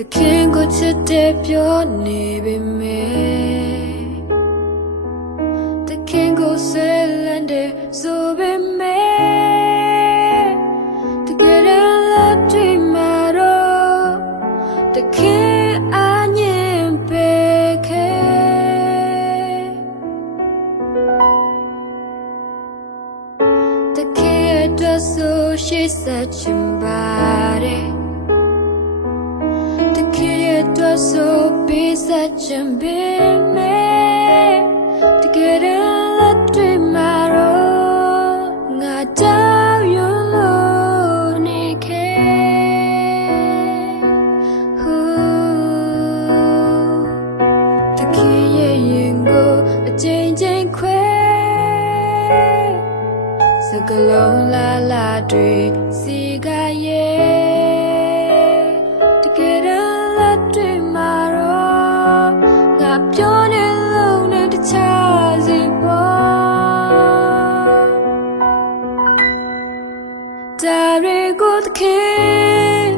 တခင်ကိုချစ်တဲ့ပြောနေပေမဲ့တခင်ကိုဆဲလန်းတဲ့ဆိုပေမဲ့တကယ်တော့လက်တွေ့မှာတော့တခင်အငြင်းပေခဲ့တခေအတွက်ဆိုရှိစချင်ပါတယ်တခေ အတွက်ဆိုပေးစချင်ပေမဲ့တကယ်တော့လက်တွေမှာတော့ငါတောင်းရလို့နေခဲ့ဟူတခေရဲ့ရင်ကိုအချိန်ချင်းခွဲစကလုံးလာလာတွေစီကရဲ့ ဒါတွေကိုတခင်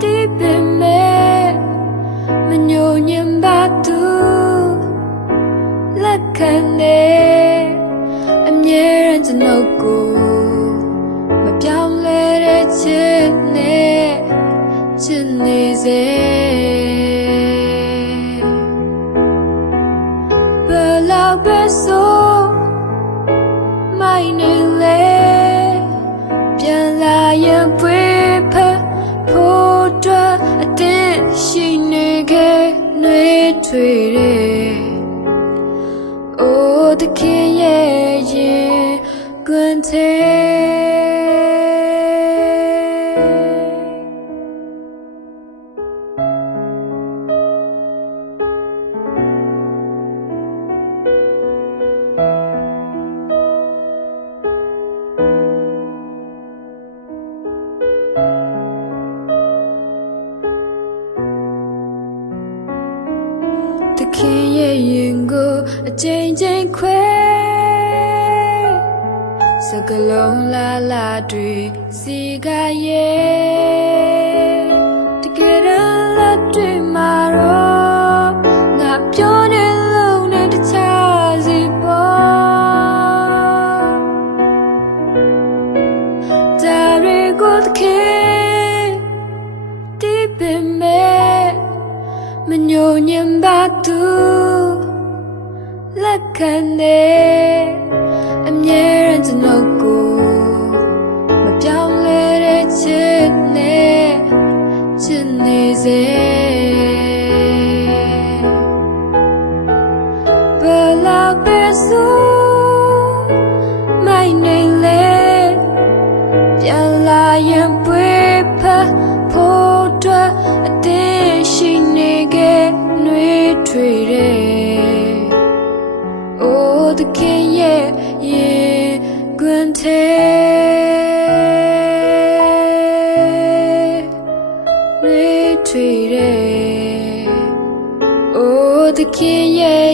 ဒီပင်မဲ့မညိုညင်ပါသူလက်ခံနေအမြဲတမ်းကျွန်ုပ်ကို ရှိနေခဲ့နှွေးထွေတဲ့အိုးတခင်ရဲ့ရင်ကွန်သေး ရဲ့ရင်ကိုအချိန်ချင်းခွဲစကလုံးလာလာတွေစီကရဲ့တကယ်တော့လက်တွေမှာတော့ငါပြောနေလို့နဲ့တခြားစီပေါ်ဒါတွေကိုတခင်ဒီပင်မဲ့ မညိုညင်ပါသူလက်ခံနေအမြဲတမ်းကျွန်ုပ် အတွက်အသေးရှိနေခဲ့နှွေးထွေတဲ့အိုးတခင်ရဲ့ရင်ကွန်သေးနှွေးထွေတဲ့အိုးတခင်ရဲ့